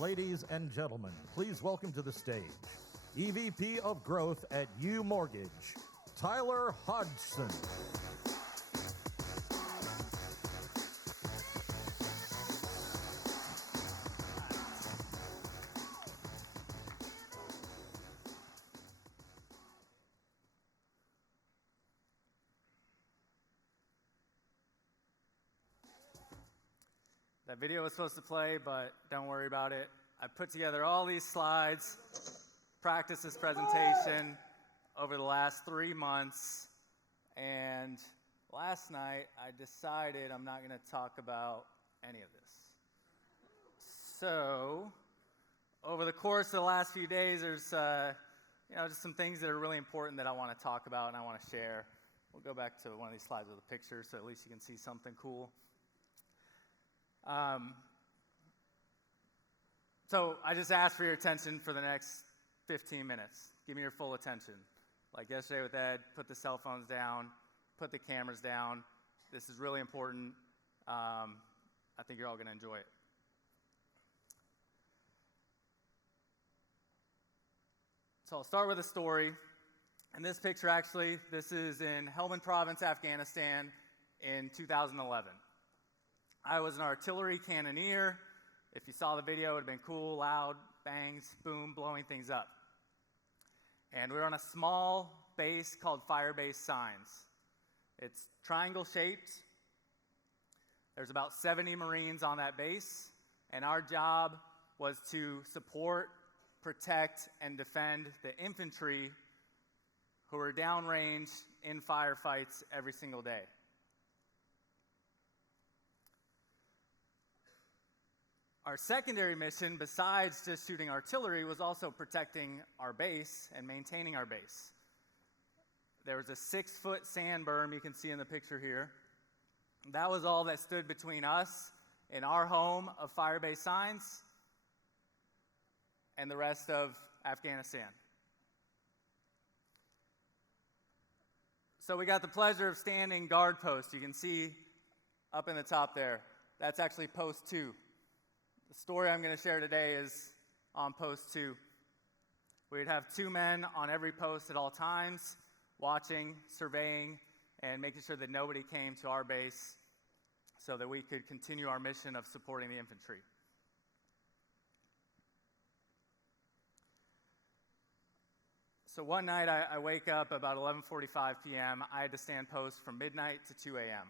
ladies and gentlemen, please welcome to the stage EVP of Growth at U Mortgage, Tyler Hodgson. That video was supposed to play, but don't worry about it. I put together all these slides, practiced this presentation over the last 3 months, and last night I decided I'm not going to talk about any of this. So, over the course of the last few days, there's just some things that are really important that I want to talk about and I want to share. We'll go back to one of these slides with a picture so at least you can see something cool. So I just asked for your attention for the next 15 minutes. Give me your full attention. Like yesterday with Ed, put the cell phones down, put the cameras down. This is really important. I think you're all going to enjoy it. So I'll start with a story. And this picture actually, this is in Helmand Province, Afghanistan in 2011. I was an artillery cannoneer. If you saw the video, it would have been cool, loud, bangs, boom, blowing things up. And we were on a small base called Fire Base Signs. It's triangle shaped. There's about 70 Marines on that base, and our job was to support, protect, and defend the infantry who were downrange in firefights every single day. Our secondary mission, besides just shooting artillery, was also protecting our base and maintaining our base. There was a 6-foot sand berm you can see in the picture here. That was all that stood between us and our home of Fire Base Signs and the rest of Afghanistan. So we got the pleasure of standing guard post. You can see up in the top there. That's actually post 2. The story I'm going to share today is on post 2. We'd have 2 men on every post at all times, watching, surveying, and making sure that nobody came to our base so that we could continue our mission of supporting the infantry. So one night I wake up about 11:45 p.m. I had to stand post from midnight to 2 a.m.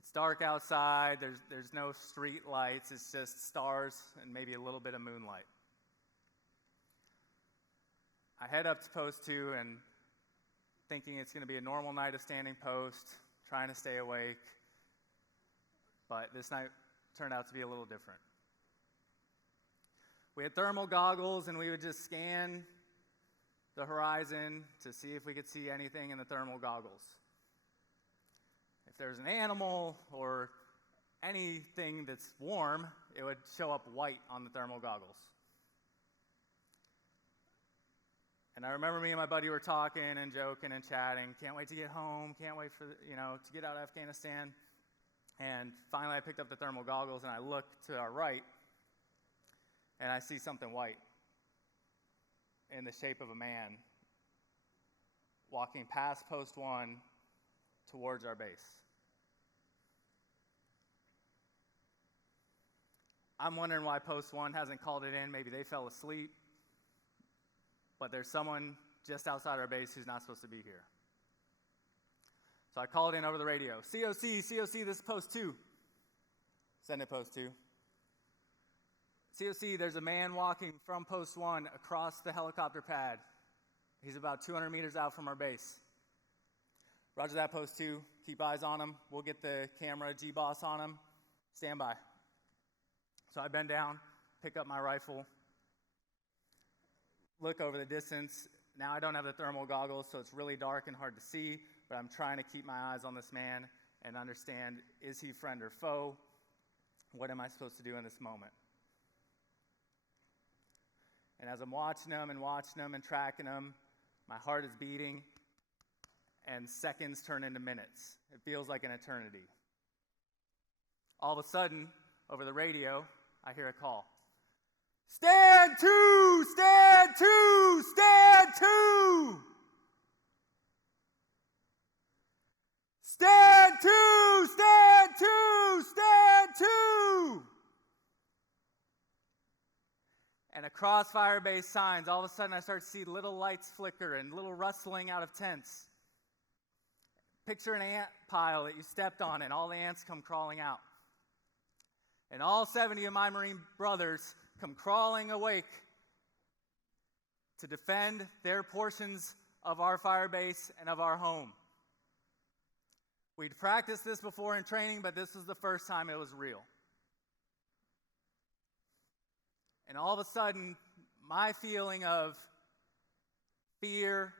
It's dark outside, there's no street lights, it's just stars and maybe a little bit of moonlight. I head up to post 2 and thinking it's going to be a normal night of standing post, trying to stay awake, but this night turned out to be a little different. We had thermal goggles and we would just scan the horizon to see if we could see anything in the thermal goggles. If there's an animal or anything that's warm, it would show up white on the thermal goggles. And I remember me and my buddy were talking and joking and chatting. Can't wait to get home. Can't wait for to get out of Afghanistan. And finally, I picked up the thermal goggles and I look to our right, and I see something white in the shape of a man walking past post 1 towards our base. I'm wondering why post 1 hasn't called it in. Maybe they fell asleep. But there's someone just outside our base who's not supposed to be here. So I called in over the radio. COC, this is post 2. Send it post 2. COC, there's a man walking from post 1 across the helicopter pad. He's about 200 meters out from our base. Roger that, post 2. Keep eyes on him. We'll get the camera G-Boss on him. Stand by. So I bend down, pick up my rifle, look over the distance. Now I don't have the thermal goggles, so it's really dark and hard to see, but I'm trying to keep my eyes on this man and understand, is he friend or foe? What am I supposed to do in this moment? And as I'm watching him and tracking him, my heart is beating, and seconds turn into minutes. It feels like an eternity. All of a sudden, over the radio, I hear a call. Stand to! Stand to! Stand to! Stand to! Stand to! Stand to! And across fire base signs, all of a sudden I start to see little lights flicker and little rustling out of tents. Picture an ant pile that you stepped on and all the ants come crawling out. And all 70 of my Marine brothers come crawling awake to defend their portions of our fire base and of our home. We'd practiced this before in training, but this was the first time it was real. And all of a sudden, my feeling of fear,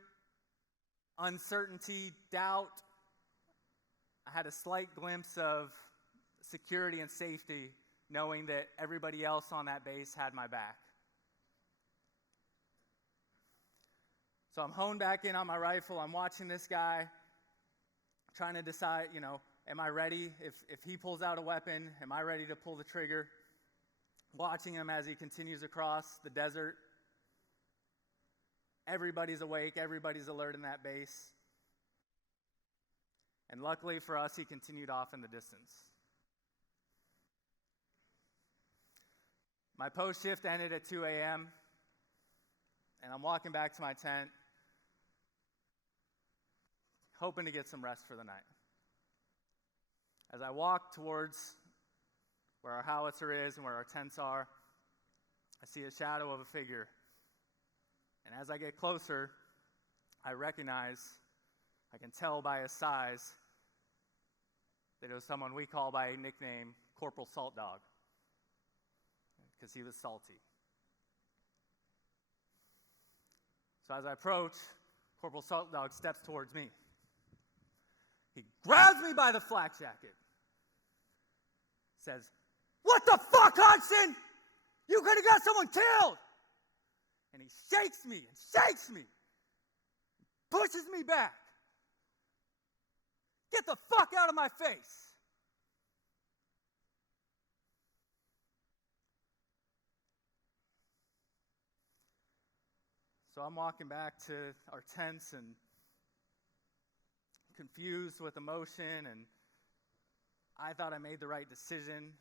uncertainty, doubt, I had a slight glimpse of security and safety, knowing that everybody else on that base had my back. So I'm honed back in on my rifle. I'm watching this guy, trying to decide, am I ready? If he pulls out a weapon, am I ready to pull the trigger? Watching him as he continues across the desert. Everybody's awake, everybody's alert in that base. And luckily for us, he continued off in the distance. My post shift ended at 2 a.m., and I'm walking back to my tent, hoping to get some rest for the night. As I walk towards where our howitzer is and where our tents are, I see a shadow of a figure. And as I get closer, I can tell by his size that it was someone we call by a nickname, Corporal Salt Dog, because he was salty. So as I approach, Corporal Salt Dog steps towards me. He grabs me by the flak jacket, says, "What the fuck, Hudson? You could have got someone killed!" And he shakes me and shakes me, pushes me back. "Get the fuck out of my face!" So I'm walking back to our tents and confused with emotion, and I thought I made the right decision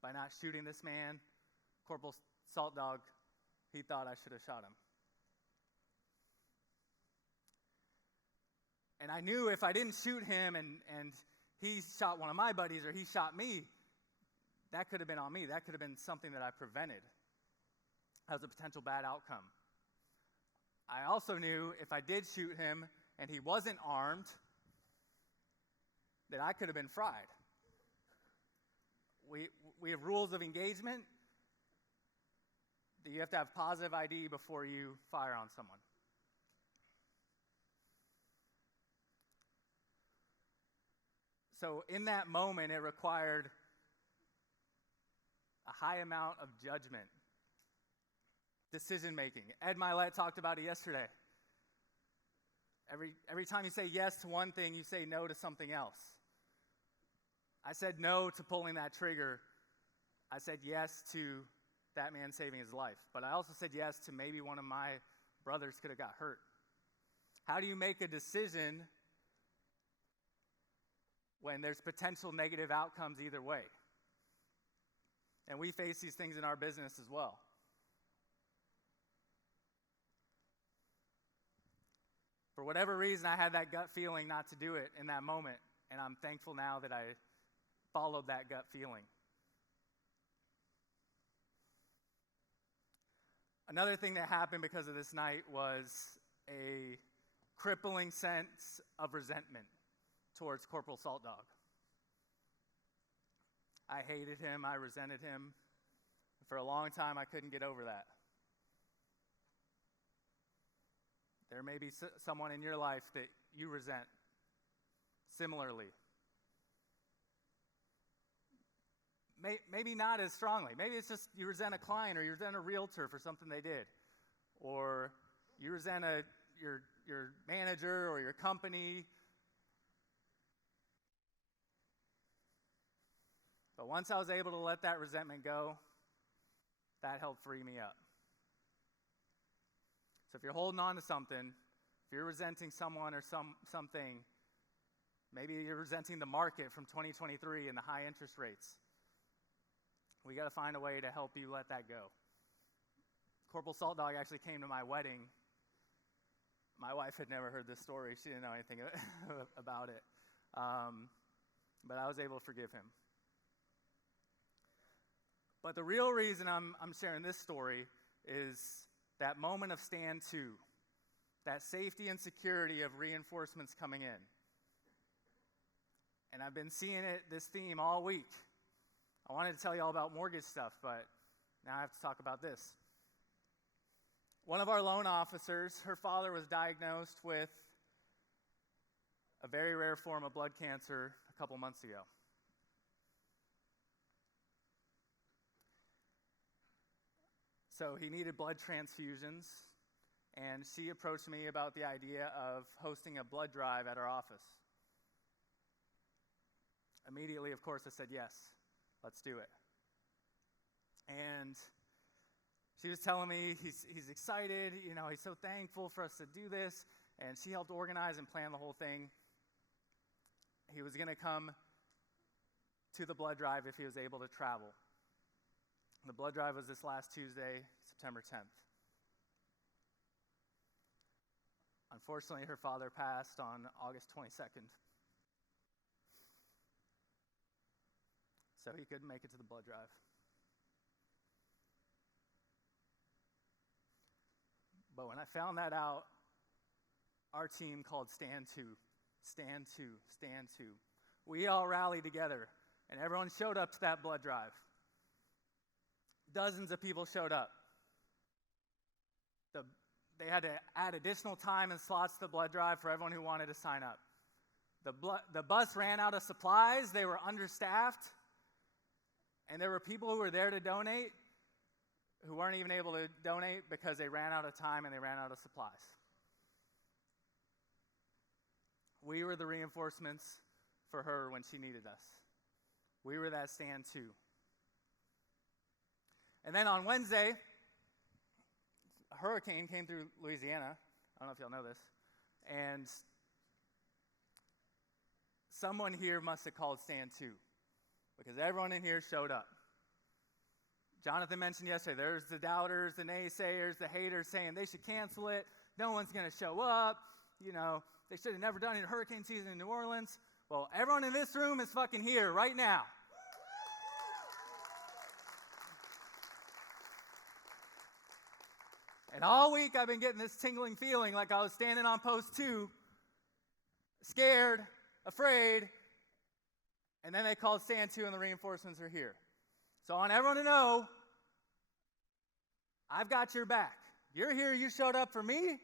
by not shooting this man. Corporal Salt Dog, he thought I should have shot him. And I knew if I didn't shoot him and he shot one of my buddies or he shot me, that could have been on me. That could have been something that I prevented. That was a potential bad outcome. I also knew if I did shoot him and he wasn't armed, that I could have been fried. We have rules of engagement that you have to have positive ID before you fire on someone. So in that moment, it required a high amount of judgment, decision making. Ed Milet talked about it yesterday. Every time you say yes to one thing, you say no to something else. I said no to pulling that trigger. I said yes to that man saving his life. But I also said yes to maybe one of my brothers could have got hurt. How do you make a decision when there's potential negative outcomes either way? And we face these things in our business as well. For whatever reason, I had that gut feeling not to do it in that moment, and I'm thankful now that I followed that gut feeling. Another thing that happened because of this night was a crippling sense of resentment towards Corporal Salt Dog. I hated him, I resented him. For a long time, I couldn't get over that. There may be someone in your life that you resent similarly. Maybe not as strongly. Maybe it's just you resent a client or you resent a realtor for something they did. Or you resent your manager or your company. But once I was able to let that resentment go, that helped free me up. So if you're holding on to something, if you're resenting someone or something, maybe you're resenting the market from 2023 and the high interest rates, we got to find a way to help you let that go. Corporal Salt Dog actually came to my wedding. My wife had never heard this story. She didn't know anything about it. But I was able to forgive him. But the real reason I'm sharing this story is that moment of stand to, that safety and security of reinforcements coming in. And I've been seeing this theme all week. I wanted to tell you all about mortgage stuff, but now I have to talk about this. One of our loan officers, her father was diagnosed with a very rare form of blood cancer a couple months ago. So he needed blood transfusions, and she approached me about the idea of hosting a blood drive at our office. Immediately, of course, I said, yes, let's do it. And she was telling me he's excited, he's so thankful for us to do this, and she helped organize and plan the whole thing. He was going to come to the blood drive if he was able to travel. The blood drive was this last Tuesday, September 10th. Unfortunately, her father passed on August 22nd. So he couldn't make it to the blood drive. But when I found that out, our team called Stand To. We all rallied together, and everyone showed up to that blood drive. Dozens of people showed up. They had to add additional time and slots to the blood drive for everyone who wanted to sign up. The bus ran out of supplies. They were understaffed. And there were people who were there to donate who weren't even able to donate because they ran out of time and they ran out of supplies. We were the reinforcements for her when she needed us. We were that stand to. And then on Wednesday, a hurricane came through Louisiana. I don't know if y'all know this. And someone here must have called stand to, because everyone in here showed up. Jonathan mentioned yesterday, there's the doubters, the naysayers, the haters saying they should cancel it. No one's going to show up. They should have never done it in hurricane season in New Orleans. Well, everyone in this room is fucking here right now. And all week I've been getting this tingling feeling like I was standing on post 2, scared, afraid, and then they called stand 2 and the reinforcements are here. So I want everyone to know, I've got your back. You're here, you showed up for me,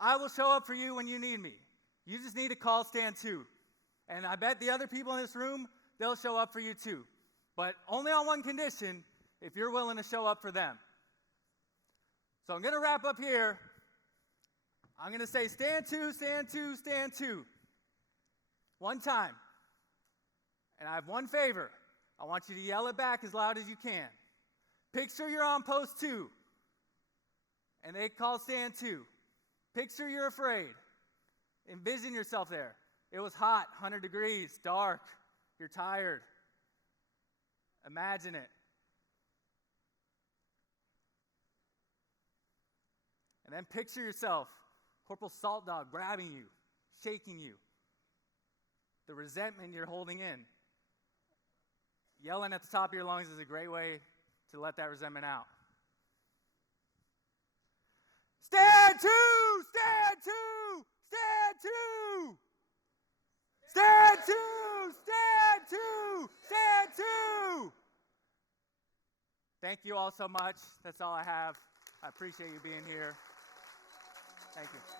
I will show up for you when you need me. You just need to call stand 2. And I bet the other people in this room, they'll show up for you too. But only on one condition, if you're willing to show up for them. So I'm going to wrap up here. I'm going to say stand 2, stand 2, stand 2. One time. And I have one favor. I want you to yell it back as loud as you can. Picture you're on post 2. And they call stand 2. Picture you're afraid. Envision yourself there. It was hot, 100 degrees, dark. You're tired. Imagine it. And then picture yourself, Corporal Salt Dog grabbing you, shaking you. The resentment you're holding in. Yelling at the top of your lungs is a great way to let that resentment out. Stand 2! Stand 2! Stand 2! Stand 2! Stand 2! Stand 2! Thank you all so much. That's all I have. I appreciate you being here. Thank you.